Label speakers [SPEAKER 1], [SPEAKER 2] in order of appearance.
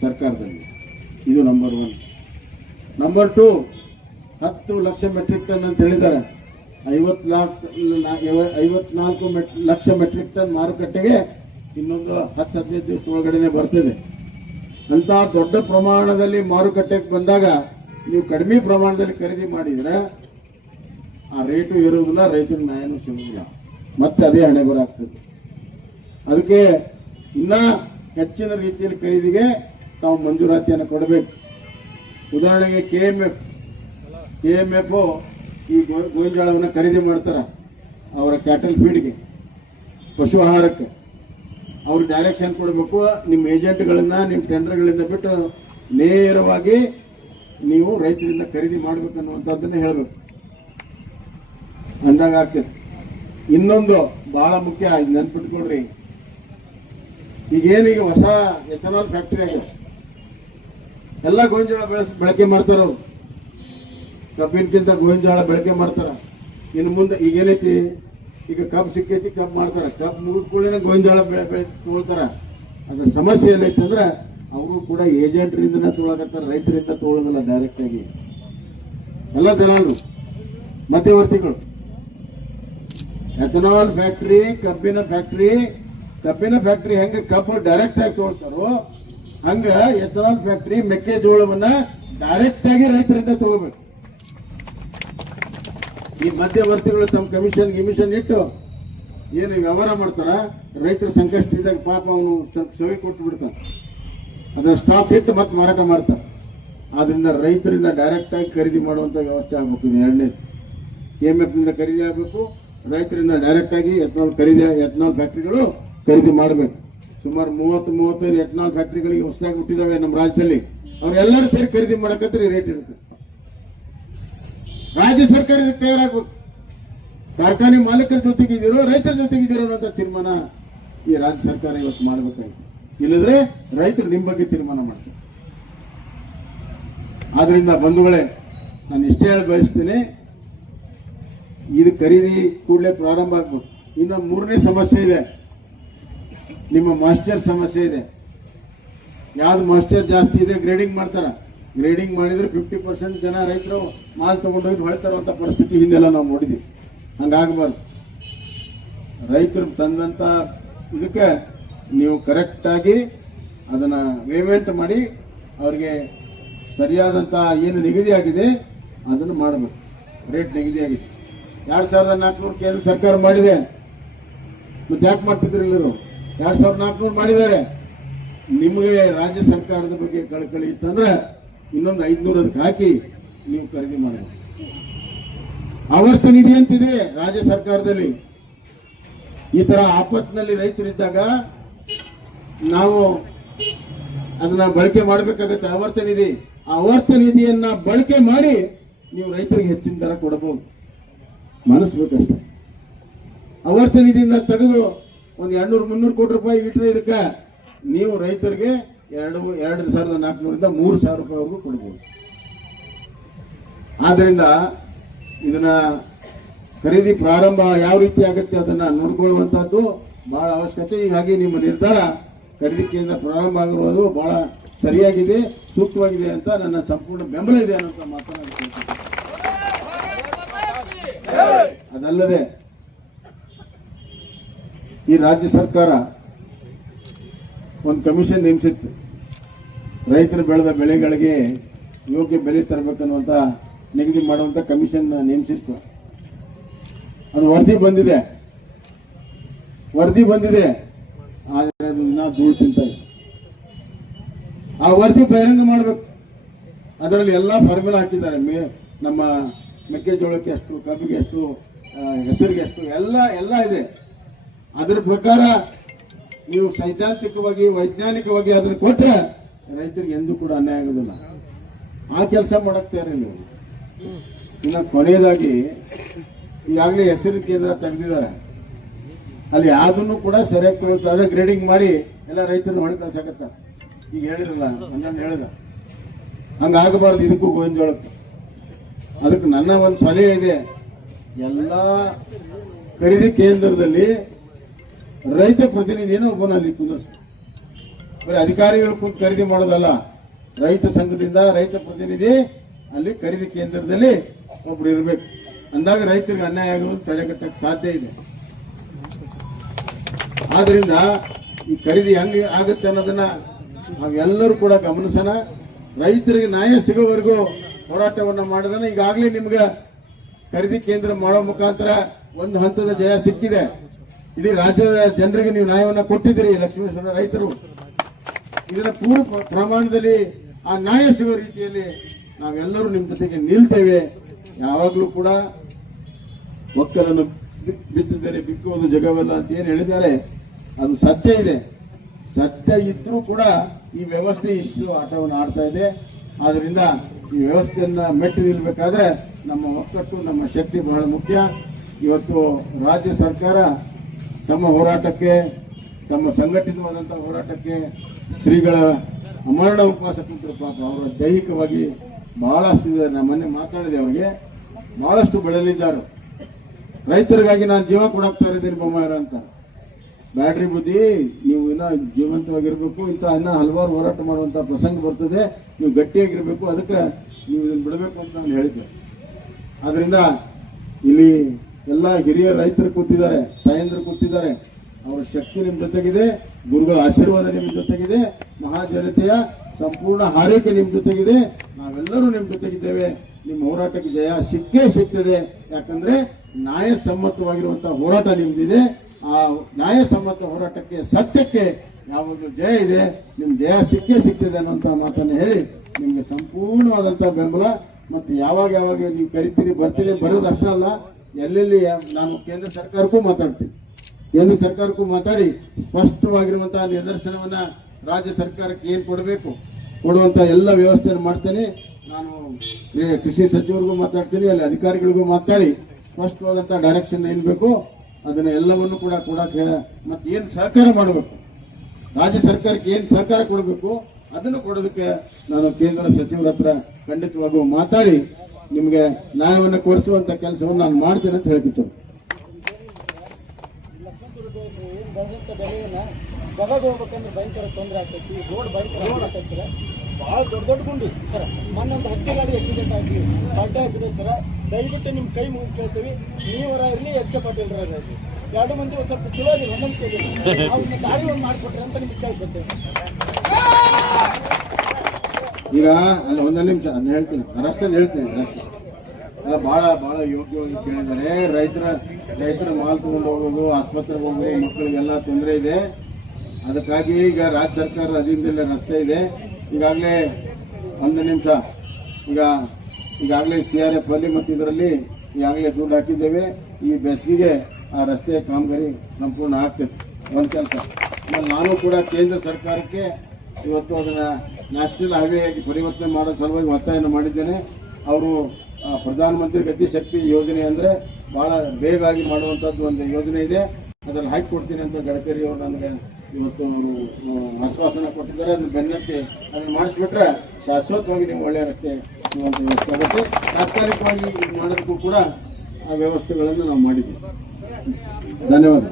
[SPEAKER 1] ಸರ್ಕಾರದಲ್ಲಿ. ಇದು number one number two ಹತ್ತು ಲಕ್ಷ ಮೆಟ್ರಿಕ್ ಟನ್ ಅಂತ ಹೇಳಿದ್ದಾರೆ. ಐವತ್ನಾಲ್ಕು ಐವತ್ನಾಲ್ಕು ಮೆಟ್ ಲಕ್ಷ ಮೆಟ್ರಿಕ್ ಟನ್ ಮಾರುಕಟ್ಟೆಗೆ ಇನ್ನೊಂದು ಹತ್ತು, ಹದಿನೈದು ದಿವಸ ಒಳಗಡೆನೆ ಬರ್ತದೆ. ಅಂತ ದೊಡ್ಡ ಪ್ರಮಾಣದಲ್ಲಿ ಮಾರುಕಟ್ಟೆಗೆ ಬಂದಾಗ ನೀವು ಕಡಿಮೆ ಪ್ರಮಾಣದಲ್ಲಿ ಖರೀದಿ ಮಾಡಿದ್ರೆ ಆ ರೇಟು ಇರುವುದಿಲ್ಲ, ರೈತನ ನ್ಯಾಯನೂ ಸಿಗುವುದಿಲ್ಲ. ಮತ್ತೆ ಅದೇ ಹಣೆ ಬರಾಗ್ತದೆ ಅದಕ್ಕೆ ಇನ್ನ ಹೆಚ್ಚಿನ ರೀತಿಯಲ್ಲಿ ಖರೀದಿಗೆ ತಾವು ಮಂಜೂರಾತಿಯನ್ನು ಕೊಡಬೇಕು. ಉದಾಹರಣೆಗೆ K M F K M F ಈ ಗೋಂಜಾಳವನ್ನು ಖರೀದಿ ಮಾಡ್ತಾರೆ ಅವರ ಕ್ಯಾಟಲ್ ಫೀಡ್ಗೆ ಪಶು ಆಹಾರಕ್ಕೆ. ಅವ್ರು ಡೈರೆಕ್ಷನ್ ಕೊಡಬೇಕು, ನಿಮ್ಮ ಏಜೆಂಟ್ಗಳನ್ನು ನಿಮ್ಮ ಟೆಂಡರ್ಗಳಿಂದ ಬಿಟ್ಟು ನೇರವಾಗಿ ನೀವು ರೈತರಿಂದ ಖರೀದಿ ಮಾಡ್ಬೇಕು ಅನ್ನುವಂಥದ್ದನ್ನೇ ಹೇಳಬೇಕು. ಅಂದಾಗ ಆಗ್ತದೆ. ಇನ್ನೊಂದು ಬಹಳ ಮುಖ್ಯ ನೆನ್ಪಿಟ್ಕೊಳ್ರಿ. ಈಗೇನೀಗ ಹೊಸ ಎಥನಾಲ್ ಫ್ಯಾಕ್ಟರಿ ಆಗಿದೆ. ಎಲ್ಲ ಗೋಂಜಾಳ ಬೆಳೆಸ್, ಬಳಕೆ ಮಾಡ್ತಾರ ಅವ್ರು. ಕಬ್ಬಿನಕ್ಕಿಂತ ಗೋವಿಂಜಾಳ ಬಳಕೆ ಮಾಡ್ತಾರ. ಇನ್ನು ಮುಂದೆ ಈಗೇನೈತಿ? ಈಗ ಕಬ್ ಸಿಕ್ಕೈತಿ, ಕಬ್ ಮಾಡ್ತಾರ. ಕಬ್ ಮುಗಿದ ಕೂಡಲೇ ಗೋವಿಂಜಾಳ ಬೆಳೆ ಬೆಳೆ ತೊಗೊಳ್ತಾರ ಅದ್ರ ಸಮಸ್ಯೆ ಏನೈತಿ ಅಂದ್ರೆ ಅವರು ಕೂಡ ಏಜೆಂಟ್ರಿಂದನೇ ತೊಗೊಳಕತ್ತಾರ ರೈತರಿಂದ ತೊಗೊಳೋದಿಲ್ಲ ಡೈರೆಕ್ಟ್ ಆಗಿ. ಎಲ್ಲ ದಲಾಲು ಮಧ್ಯವರ್ತಿಗಳು ಎಥನಾಲ್ ಫ್ಯಾಕ್ಟ್ರಿ ಕಬ್ಬಿನ ಫ್ಯಾಕ್ಟ್ರಿ ಕಬ್ಬಿನ ಫ್ಯಾಕ್ಟ್ರಿ ಹೆಂಗ ಕಬ್ಬು ಡೈರೆಕ್ಟ್ ಆಗಿ ತಗೊಳ್ತಾರೋ ಹಂಗ ಎಥನಾಲ್ ಫ್ಯಾಕ್ಟ್ರಿ ಮೆಕ್ಕೆಜೋಳವನ್ನ ಡೈರೆಕ್ಟ್ ಆಗಿ ರೈತರಿಂದ ತಗೋಬೇಕು. ಈ ಮಧ್ಯವರ್ತಿಗಳು ತಮ್ಮ ಕಮಿಷನ್ ಗಿಮಿಷನ್ ಇಟ್ಟು ಏನು ವ್ಯವಹಾರ ಮಾಡ್ತಾರ, ರೈತರ ಸಂಕಷ್ಟ ಇದ್ದಾಗ ಪಾಪ ಅವನು ಸ್ವಲ್ಪ ಸವಿ ಕೊಟ್ಟು ಬಿಡ್ತಾನೆ. ಅದನ್ನ ಸ್ಟಾಪ್ ಇಟ್ಟು ಮತ್ತೆ ಮಾರಾಟ ಮಾಡ್ತಾರೆ ಆದ್ರಿಂದ ರೈತರಿಂದ ಡೈರೆಕ್ಟ್ ಆಗಿ ಖರೀದಿ ಮಾಡುವಂತ ವ್ಯವಸ್ಥೆ ಆಗ್ಬೇಕು ಇದು ಎರಡನೇ ಎಂ ಎಫ್ನಿಂದ ಖರೀದಿ ಆಗಬೇಕು, ರೈತರಿಂದ ಡೈರೆಕ್ಟ್ ಆಗಿ ಎಥನಾಲ್ ಖರೀದಿ ಎಥನಾಲ್ ಫ್ಯಾಕ್ಟ್ರಿಗಳು ಖರೀದಿ ಮಾಡಬೇಕು. ಸುಮಾರು ಮೂವತ್ತು, ಮೂವತ್ತೈದು ಎಥನಾಲ್ ಫ್ಯಾಕ್ಟ್ರಿಗಳಿಗೆ ಹೊಸದಾಗಿ ಹುಟ್ಟಿದಾವೆ ನಮ್ಮ ರಾಜ್ಯದಲ್ಲಿ. ಅವರೆಲ್ಲರೂ ಸೇರಿ ಖರೀದಿ ಮಾಡಕತ್ರಿ ರೇಟ್ ಇರುತ್ತೆ. ರಾಜ್ಯ ಸರ್ಕಾರ ತಯಾರಾಗಬೇಕು ಕಾರ್ಖಾನೆ ಮಾಲೀಕರ ಜೊತೆಗಿದ್ದೀರೋ ರೈತರ ಜೊತೆಗಿದ್ದೀರೋ ಅನ್ನೋ ತೀರ್ಮಾನ ಈ ರಾಜ್ಯ ಸರ್ಕಾರ ಇವತ್ತು ಮಾಡಬೇಕಾಗಿತ್ತು ಇಲ್ಲದ್ರೆ ರೈತರು ನಿಮ್ಮ ಬಗ್ಗೆ ತೀರ್ಮಾನ ಮಾಡ್ತಾರೆ. ಆದ್ರಿಂದ ಬಂಧುಗಳೇ, ನಾನು ಇಷ್ಟೇ ಹೇಳಿ ಬಯಸ್ತೀನಿ, ಇದು ಖರೀದಿ ಕೂಡಲೇ ಪ್ರಾರಂಭ ಆಗ್ಬೇಕು ಇನ್ನು ಮೂರನೇ ಸಮಸ್ಯೆ ಇದೆ. ನಿಮ್ಮ ಮಾಸ್ಟರ್ ಸಮಸ್ಯೆ ಇದೆ. ಯಾವ್ದು ಮಾಸ್ಟರ್ ಜಾಸ್ತಿ ಇದೆ ಗ್ರೇಡಿಂಗ್ ಮಾಡ್ತಾರ? ಗ್ರೇಡಿಂಗ್ ಮಾಡಿದ್ರೆ ಫಿಫ್ಟಿ ಪರ್ಸೆಂಟ್ ಜನ ರೈತರು ಮಾಲ್ ತಗೊಂಡೋಗಿ ಹೊಳ್ತಾರಂತ ಪರಿಸ್ಥಿತಿ ಹಿಂದೆಲ್ಲ ನಾವು ನೋಡಿದ್ವಿ. ಹಂಗಾಗಬಾರ್ದು. ರೈತರು ತಂದಂತ ಇದಕ್ಕೆ ನೀವು ಕರೆಕ್ಟಾಗಿ ಅದನ್ನ ಪೇಮೆಂಟ್ ಮಾಡಿ ಅವ್ರಿಗೆ ಸರಿಯಾದಂತ ಏನು ನಿಗದಿ ಆಗಿದೆ ಅದನ್ನು ಮಾಡಬೇಕು. ರೇಟ್ ನಿಗದಿ ಆಗಿದೆ. ಎರಡ್ ಸಾವಿರದ ನಾಲ್ಕುನೂರು ಕೇಂದ್ರ ಸರ್ಕಾರ ಮಾಡಿದೆ. ಮತ್ತೆ ಯಾಕೆ ಮಾಡ್ತಿದ್ರು ಎಲ್ಲರೂ? ಎರಡ್ ಸಾವಿರದ ನಾಲ್ಕುನೂರು ಮಾಡಿದ್ದಾರೆ. ನಿಮಗೆ ರಾಜ್ಯ ಸರ್ಕಾರದ ಬಗ್ಗೆ ಕಳಕಳಿ ಇತ್ತಂದ್ರೆ ಇನ್ನೊಂದು ಐದ್ನೂರ ಅದಕ್ಕೆ ಹಾಕಿ ನೀವು ಖರೀದಿ ಮಾಡಬೇಕು ಆವರ್ತ ನಿಧಿ ಅಂತಿದೆ ರಾಜ್ಯ ಸರ್ಕಾರದಲ್ಲಿ. ಈ ತರ ಆಪತ್ತಿನಲ್ಲಿ ರೈತರಿದ್ದಾಗ ನಾವು ಅದನ್ನ ಬಳಕೆ ಮಾಡಬೇಕಾಗತ್ತೆ ಆವರ್ತ ನಿಧಿ. ಆ ಆವರ್ತ ನಿಧಿಯನ್ನ ಬಳಕೆ ಮಾಡಿ ನೀವು ರೈತರಿಗೆ ಹೆಚ್ಚಿನ ದರ ಕೊಡಬಹುದು ಮನಸ್ಬೇಕಷ್ಟೆ ಆವರ್ತ ನಿಧಿಯಿಂದ ತೆಗೆದು ಒಂದು ಎರಡ್ನೂರು, ಮುನ್ನೂರು ಕೋಟಿ ರೂಪಾಯಿ ಇಟ್ಟರೆ ಇದಕ್ಕೆ ನೀವು ರೈತರಿಗೆ ಎರಡು ಎರಡು ಸಾವಿರದ ನಾಲ್ಕುನೂರಿಂದ ಮೂರು ಸಾವಿರ ರೂಪಾಯಿವರೆಗೂ ಕೊಡ್ಬೋದು. ಆದ್ದರಿಂದ ಇದನ್ನ ಖರೀದಿ ಪ್ರಾರಂಭ ಯಾವ ರೀತಿ ಆಗುತ್ತೆ ಅದನ್ನ ನೋಡ್ಕೊಳ್ಳುವಂಥದ್ದು ಬಹಳ ಅವಶ್ಯಕತೆ. ಹೀಗಾಗಿ ನಿಮ್ಮ ನಿರ್ಧಾರ ಖರೀದಿ ಕೇಂದ್ರ ಪ್ರಾರಂಭ ಆಗಿರುವುದು ಬಹಳ ಸರಿಯಾಗಿದೆ, ಸೂಕ್ತವಾಗಿದೆ ಅಂತ ನನ್ನ ಸಂಪೂರ್ಣ ಬೆಂಬಲ ಇದೆ ಅನ್ನೋ ಮಾತನಾಡ್ತೀನಿ ಅದಲ್ಲದೆ ಈ ರಾಜ್ಯ ಸರ್ಕಾರ ಒಂದು ಕಮಿಷನ್ ನೇಮಿಸಿತ್ತು. ರೈತರು ಬೆಳೆದ ಬೆಳೆಗಳಿಗೆ ಯೋಗ್ಯ ಬೆಲೆ ತರಬೇಕನ್ನುವಂಥ ನಿಗದಿ ಮಾಡುವಂಥ ಕಮಿಷನ್ ನೇಮಿಸಿತ್ತು. ಅದು ವರದಿ ಬಂದಿದೆ. ವರದಿ ಬಂದಿದೆ. ಆದರೆ ಅದು ದಿನ ಧೂಳು ತಿಂತ ಆ ವರದಿ ಬಹಿರಂಗ ಮಾಡಬೇಕು. ಅದರಲ್ಲಿ ಎಲ್ಲ ಫಾರ್ಮುಲಾ ಹಾಕಿದ್ದಾರೆ. ಮೇ ನಮ್ಮ ಮೆಕ್ಕೆಜೋಳಕ್ಕೆ ಎಷ್ಟು, ಕಬ್ಬಿಗೆ ಎಷ್ಟು ಹೆಸರಿಗೆ ಎಷ್ಟು, ಎಲ್ಲ ಎಲ್ಲ ಇದೆ. ಅದರ ಪ್ರಕಾರ ನೀವು ಸೈದ್ಧಾಂತಿಕವಾಗಿ, ವೈಜ್ಞಾನಿಕವಾಗಿ ಅದನ್ನು ಕೊಟ್ಟರೆ ರೈತರಿಗೆ ಎಂದೂ ಕೂಡ ಅನ್ಯಾಯ ಆಗೋದಿಲ್ಲ. ಆ ಕೆಲಸ ಮಾಡಕ್ ನೀವು. ಇನ್ನು ಕೊನೆಯದಾಗಿ, ಈಗಾಗಲೇ ಹೆಸರು ಕೇಂದ್ರ ತೆಗೆದಿದ್ದಾರೆ. ಅಲ್ಲಿ ಯಾವುದನ್ನು ಕೂಡ ಸರಿಯಾಗಿ ಅದೇ ಗ್ರೇಡಿಂಗ್ ಮಾಡಿ ಎಲ್ಲ ರೈತರನ್ನ ಹೊಳೆ ಕಳ್ಸಾಕತ್ತ ಈಗ ಹೇಳಿರಲ್ಲ ನನ್ನ ಹೇಳಿದ. ಹಂಗಾಗಬಾರ್ದು, ಇದಕ್ಕೂ ಗೋವಿಂಜೋಳಕ್ಕೆ ಅದಕ್ಕೆ ನನ್ನ ಒಂದು ಸಲಹೆ ಇದೆ. ಎಲ್ಲ ಖರೀದಿ ಕೇಂದ್ರದಲ್ಲಿ ರೈತ ಪ್ರತಿನಿಧಿನ ಒಬ್ಬನಲ್ಲಿ ಕುಂದರ್ಸ್ಬೇಕು ಬರೀ ಅಧಿಕಾರಿಗಳು ಕೂತು ಖರೀದಿ ಮಾಡೋದಲ್ಲ, ರೈತ ಸಂಘದಿಂದ ರೈತ ಪ್ರತಿನಿಧಿ ಅಲ್ಲಿ ಖರೀದಿ ಕೇಂದ್ರದಲ್ಲಿ ಒಬ್ರು ಇರಬೇಕು. ಅಂದಾಗ ರೈತರಿಗೆ ಅನ್ಯಾಯ ಆಗೋದು ತಡೆಗಟ್ಟಕ್ಕೆ ಸಾಧ್ಯ ಇದೆ. ಆದ್ರಿಂದ ಈ ಖರೀದಿ ಹೆಂಗೆ ಆಗುತ್ತೆ ಅನ್ನೋದನ್ನ ನಾವೆಲ್ಲರೂ ಕೂಡ ಗಮನಿಸೋಣ. ರೈತರಿಗೆ ನ್ಯಾಯ ಸಿಗೋವರೆಗೂ ಹೋರಾಟವನ್ನ ಮಾಡಿದ್ರೆ ಈಗಾಗಲೇ ನಿಮ್ಗೆ ಖರೀದಿ ಕೇಂದ್ರ ಮಾಡೋ ಮುಖಾಂತರ ಒಂದು ಹಂತದ ಜಯ ಸಿಕ್ಕಿದೆ. ಇಡೀ ರಾಜ್ಯದ ಜನರಿಗೆ ನೀವು ನ್ಯಾಯವನ್ನು ಕೊಟ್ಟಿದ್ದೀರಿ ಲಕ್ಷ್ಮೇಶ್ವರ ರೈತರು. ಇದರ ಪೂರ್ಣ ಪ್ರ- ಪ್ರಮಾಣದಲ್ಲಿ ಆ ನ್ಯಾಯ ಸಿಗೋ ರೀತಿಯಲ್ಲಿ ನಾವೆಲ್ಲರೂ ನಿಮ್ಮ ಜೊತೆಗೆ ನಿಲ್ತೇವೆ. ಯಾವಾಗಲೂ ಕೂಡ ಒಕ್ಕಲನ್ನು ಬಿತ್ತಿದ್ದಾರೆ ಬಿಕ್ಕುವುದು ಜಗವಲ್ಲ ಅಂತ ಏನು ಹೇಳಿದ್ದಾರೆ? ಅದು ಸತ್ಯ ಇದೆ. ಸತ್ಯ ಇದ್ರೂ ಕೂಡ ಈ ವ್ಯವಸ್ಥೆ ಇಷ್ಟು ಆಟವನ್ನು ಆಡ್ತಾ ಇದೆ. ಆದ್ದರಿಂದ ಈ ವ್ಯವಸ್ಥೆಯನ್ನ ಮೆಟ್ಟಿ ನಿಲ್ಬೇಕಾದ್ರೆ ನಮ್ಮ ಒಕ್ಕಟ್ಟು, ನಮ್ಮ ಶಕ್ತಿ ಬಹಳ ಮುಖ್ಯ. ಇವತ್ತು ರಾಜ್ಯ ಸರ್ಕಾರ ತಮ್ಮ ಹೋರಾಟಕ್ಕೆ ತಮ್ಮ ಸಂಘಟಿತವಾದಂಥ ಹೋರಾಟಕ್ಕೆ ಶ್ರೀಗಳ ಅಮರಣ ಉಪವಾಸ ಕುಂತರು ಪಾಪ. ಅವರ ದೈಹಿಕವಾಗಿ ಬಹಳಷ್ಟು ಇದೆ ನಾನು ಮೊನ್ನೆ ಮಾತಾಡಿದೆ ಅವರಿಗೆ. ಬಹಳಷ್ಟು ಬೆಳಲಿದ್ದಾರೆ. ರೈತರಿಗಾಗಿ ನಾನು ಜೀವ ಕೊಡಾಕ್ತಾ ಇದ್ದೀನಿ ಬೊಮ್ಮಾಯರ ಅಂತ. ಬ್ಯಾಟ್ರಿ ಬುದ್ಧಿ, ನೀವು ಇನ್ನೂ ಜೀವಂತವಾಗಿರಬೇಕು. ಇಂಥ ಇನ್ನೂ ಹಲವಾರು ಹೋರಾಟ ಮಾಡುವಂಥ ಪ್ರಸಂಗ ಬರ್ತದೆ. ನೀವು ಗಟ್ಟಿಯಾಗಿರಬೇಕು. ಅದಕ್ಕೆ ನೀವು ಇದನ್ನು ಬಿಡಬೇಕು ಅಂತ ನಾನು ಹೇಳಿದ್ದೆ. ಆದ್ದರಿಂದ ಇಲ್ಲಿ ಎಲ್ಲ ಹಿರಿಯ ರೈತರು ಕೂತಿದ್ದಾರೆ, ತಾಯಂದ್ರು ಕೂತಿದ್ದಾರೆ. ಅವರ ಶಕ್ತಿ ನಿಮ್ಮ ಜೊತೆಗಿದೆ, ಗುರುಗಳ ಆಶೀರ್ವಾದ ನಿಮ್ಮ ಜೊತೆಗಿದೆ, ಮಹಾಜನತೆಯ ಸಂಪೂರ್ಣ ಹಾರೈಕೆ ನಿಮ್ಮ ಜೊತೆಗಿದೆ. ನಾವೆಲ್ಲರೂ ನಿಮ್ಮ ಜೊತೆಗಿದ್ದೇವೆ. ನಿಮ್ಮ ಹೋರಾಟಕ್ಕೆ ಜಯ ಸಿಕ್ಕೇ ಸಿಗ್ತದೆ. ಯಾಕಂದ್ರೆ ನ್ಯಾಯಸಮ್ಮತವಾಗಿರುವಂತಹ ಹೋರಾಟ ನಿಮ್ದಿದೆ. ಆ ನ್ಯಾಯಸಮ್ಮತ ಹೋರಾಟಕ್ಕೆ ಸತ್ಯಕ್ಕೆ ಯಾವಾಗಲೂ ಜಯ ಇದೆ ನಿಮ್ಮ ಜಯ ಸಿಕ್ಕೇ ಸಿಗ್ತದೆ ಅನ್ನೋಂಥ ಮಾತನ್ನು ಹೇಳಿ ನಿಮ್ಗೆ ಸಂಪೂರ್ಣವಾದಂತಹ ಬೆಂಬಲ. ಮತ್ತೆ ಯಾವಾಗ ಯಾವಾಗ ನೀವು ಕರಿತೀರಿ, ಬರ್ತೀರಿ ಬರೋದು ಅಷ್ಟೇ ಅಲ್ಲ. ಎಲ್ಲೆಲ್ಲಿ ನಾನು ಕೇಂದ್ರ ಸರ್ಕಾರಕ್ಕೂ ಮಾತಾಡ್ತೀನಿ. ಕೇಂದ್ರ ಸರ್ಕಾರಕ್ಕೂ ಮಾತಾಡಿ ಸ್ಪಷ್ಟವಾಗಿರುವಂತಹ ನಿದರ್ಶನವನ್ನ ರಾಜ್ಯ ಸರ್ಕಾರಕ್ಕೆ ಏನು ಕೊಡಬೇಕು? ಕೊಡುವಂತ ಎಲ್ಲ ವ್ಯವಸ್ಥೆಯನ್ನು ಮಾಡ್ತೇನೆ. ನಾನು ಕೃಷಿ ಸಚಿವರಿಗೂ ಮಾತಾಡ್ತೀನಿ, ಅಲ್ಲಿ ಅಧಿಕಾರಿಗಳಿಗೂ ಮಾತಾಡಿ ಸ್ಪಷ್ಟವಾದಂಥ ಡೈರೆಕ್ಷನ್ ಏನು ಬೇಕು, ಅದನ್ನ ಎಲ್ಲವನ್ನು ಕೂಡ ಕೊಡಕ್ಕೆ ಮತ್ತೆ ಏನು ಸಹಕಾರ ಮಾಡಬೇಕು? ರಾಜ್ಯ ಸರ್ಕಾರಕ್ಕೆ ಏನು ಸಹಕಾರ ಕೊಡಬೇಕು? ಅದನ್ನು ಕೊಡೋದಕ್ಕೆ ನಾನು ಕೇಂದ್ರ ಸಚಿವರ ಹತ್ರ ಖಂಡಿತವಾಗೂ ಮಾತಾಡಿ ನಿಮಗೆ ನ್ಯಾಯವನ್ನು ಕೊಡಿಸುವಂತ ಕೆಲಸವನ್ನು ನಾನು ಮಾಡ್ತೇನೆ ಅಂತ
[SPEAKER 2] ಬೆಳೆಯನ್ನ ಗದಗ ಹೋಗ್ಬೇಕಂದ್ರೆ ಭಯಂಕರ ತೊಂದರೆ ಆಗ್ತೈತಿ ರೋಡ್ ಭಯಂಕರ ಆಗ್ತೈತಿ ಭಾಳ ದೊಡ್ಡ ದೊಡ್ಡ ಗುಂಡಿ ಸರ ಮೊನ್ನೆ ಹತ್ತಿ ಗಾಡಿ ಆಕ್ಸಿಡೆಂಟ್ ಆಗಿ ಅಡ್ಡ ಆಗಿದೆ ಸರ ದಯವಿಟ್ಟು ನಿಮ್ಮ ಕೈ ಮುಗಿ ಕೇಳ್ತೀವಿ ನೀವರ ಇರಲಿ ಎಚ್ ಕೆ ಪಾಟೀಲ್ ಎರಡು ಮಂದಿ ಒಂದು ಸ್ವಲ್ಪ ಚಲೋ ಇದೆ ಇದೆ ಅವ್ರನ್ನ ದಾರಿ ಒಂದು ಮಾಡಿಕೊಟ್ರೆ ಅಂತ ನಿಮ್ಗೆ ಕೇಳ್ಕೊತೇವೆ
[SPEAKER 1] ಈಗ ಅಲ್ಲಿ ಒಂದೇ ನಿಮಿಷ ಅದನ್ನ ಹೇಳ್ತೀನಿ. ರಸ್ತೆ ಹೇಳ್ತೀನಿ ರಸ್ತೆ ಅಲ್ಲ ಬಹಳ ಬಹಳ ಯೋಗ್ಯವಾಗಿ ಕೇಳಿದರೆ ರೈತರ ರೈತರ ಮಾಲ್ ತಗೊಂಡು ಹೋಗೋದು, ಆಸ್ಪತ್ರೆಗೆ ಹೋಗೋದು, ಮಕ್ಕಳಿಗೆಲ್ಲ ತೊಂದರೆ ಇದೆ. ಅದಕ್ಕಾಗಿ ಈಗ ರಾಜ್ಯ ಸರ್ಕಾರ ಅಧೀನದಲ್ಲೇ ರಸ್ತೆ ಇದೆ. ಈಗಾಗಲೇ ಒಂದು ನಿಮಿಷ. ಈಗ, ಈಗಾಗಲೇ ಸಿ ಆರ್ ಎಫ್ ಅಲ್ಲಿ ಮತ್ತು ಇದರಲ್ಲಿ ಈಗಾಗಲೇ ದುಡ್ಡು ಹಾಕಿದ್ದೇವೆ. ಈ ಬೇಸಿಗೆಗೆ ಆ ರಸ್ತೆಯ ಕಾಮಗಾರಿ ಸಂಪೂರ್ಣ ಆಗ್ತದೆ. ಒಂದು ಕೆಲಸ. ನಾನು ಕೂಡ ಕೇಂದ್ರ ಸರ್ಕಾರಕ್ಕೆ ಇವತ್ತು ಅದನ್ನ ನ್ಯಾಷನಲ್ ಹೈವೇ ಆಗಿ ಪರಿವರ್ತನೆ ಮಾಡೋ ಸಲುವಾಗಿ ಒತ್ತಾಯನ ಮಾಡಿದ್ದೇನೆ. ಅವರು ಪ್ರಧಾನಮಂತ್ರಿ ಗತಿ ಶಕ್ತಿ ಯೋಜನೆ ಅಂದರೆ ಬಹಳ ಬೇಗ ಮಾಡುವಂಥದ್ದು ಒಂದು ಯೋಜನೆ ಇದೆ. ಅದರಲ್ಲಿ ಹಾಕಿ ಕೊಡ್ತೀನಿ ಅಂತ ಗಡ್ಕರಿ ಅವರು ನನಗೆ ಇವತ್ತು ಅವರು ಆಶ್ವಾಸನ ಕೊಟ್ಟಿದ್ದಾರೆ. ಅದನ್ನು ಬೆನ್ನತ್ತಿ ಅದನ್ನು ಮಾಡಿಸ್ಬಿಟ್ರೆ ಶಾಶ್ವತವಾಗಿ ನಿಮ್ಗೆ ಒಳ್ಳೆಯ ರಸ್ತೆ ಸಿಗುವಂಥ ವ್ಯವಸ್ಥೆ ಆಗುತ್ತೆ. ತಾತ್ಕಾಲಿಕವಾಗಿ ಮಾಡೋದಕ್ಕೂ ಕೂಡ ಆ ವ್ಯವಸ್ಥೆಗಳನ್ನು ನಾವು ಮಾಡಿದ್ದೀವಿ. ಧನ್ಯವಾದ.